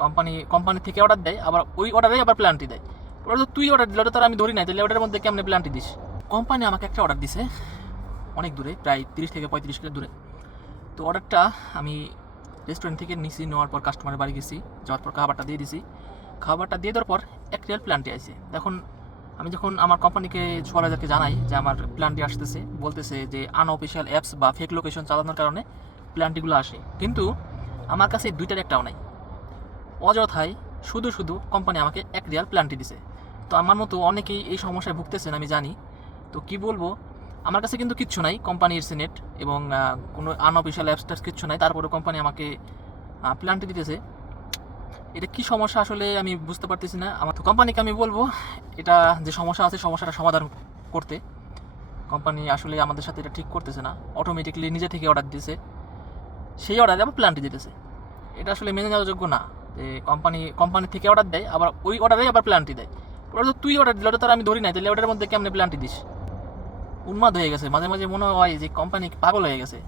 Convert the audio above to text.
Company থেকে order দেয়, আবার ওই অর্ডারেই আবার প্ল্যানটি দেয়। ওটা তো তুই অর্ডার দিলে, ওটা তো আর আমি ধরি নাই, তাহলে ওটার মধ্যে কেমনে প্ল্যানটি দিস? কোম্পানি আমাকে একটা অর্ডার দিছে অনেক দূরে, প্রায় 30 থেকে 35 কিলো দূরে। তো অর্ডারটা আমি রেস্টুরেন্ট থেকে নিছি, নেওয়ার পর কাস্টমারের বাড়ি গেছি, যাওয়ার পর খাবারটা দিয়ে দিছি। খাবারটা দিয়ে দেওয়ার পর এক রিয়াল প্ল্যানটি আসে। এখন আমি যখন আমার কোম্পানিকে সুপারভাইজারকে জানাই যে আমার প্ল্যানটি আসতেছে, বলতেছে যে আনঅফিসিয়াল অ্যাপস বা ফেক লোকেশন চালানোর কারণে প্ল্যানটিগুলো আসে, কিন্তু আমার কাছে দুইটার একটাও নাই। অযথাই শুধু শুধু কোম্পানি আমাকে এক রিয়াল প্ল্যানটি দিছে। তো আমার মতো অনেকেই এই সমস্যায় ভুগতেছেন আমি জানি। তো কি বলবো, আমার কাছে কিন্তু কিচ্ছু নাই, কোম্পানির নেট এবং কোনো আনঅফিসিয়াল অ্যাপস ট্যাপস কিচ্ছু নাই, তারপরে কোম্পানি আমাকে প্ল্যানটি দিতেছে। এটা কি সমস্যা আসলে আমি বুঝতে পারতেছি না। আমার তো কোম্পানিকে আমি বলবো এটা যে সমস্যা আছে, সমস্যাটা সমাধান করতে। কোম্পানি আসলে আমাদের সাথে এটা ঠিক করতেছে না, অটোমেটিকলি নিজে থেকে অর্ডার দিতেছে, সেই অর্ডারে আবার প্ল্যানটি দিতেছে। এটা আসলে মেনে নেওয়ার যোগ্য না যে কোম্পানি থেকে অর্ডার দেয়, আবার ওই অর্ডারেই আবার প্ল্যানটি দেয়। ওটা তো তুই অর্ডার দিলে, ওটা তো আর আমি ধরি নাই, তাহলে ওটার মধ্যে কেমনে প্ল্যানটি দিস? উন্মাদ হয়ে গেছে, মাঝে মাঝে মনে হয় যে কোম্পানি পাগল হয়ে গেছে।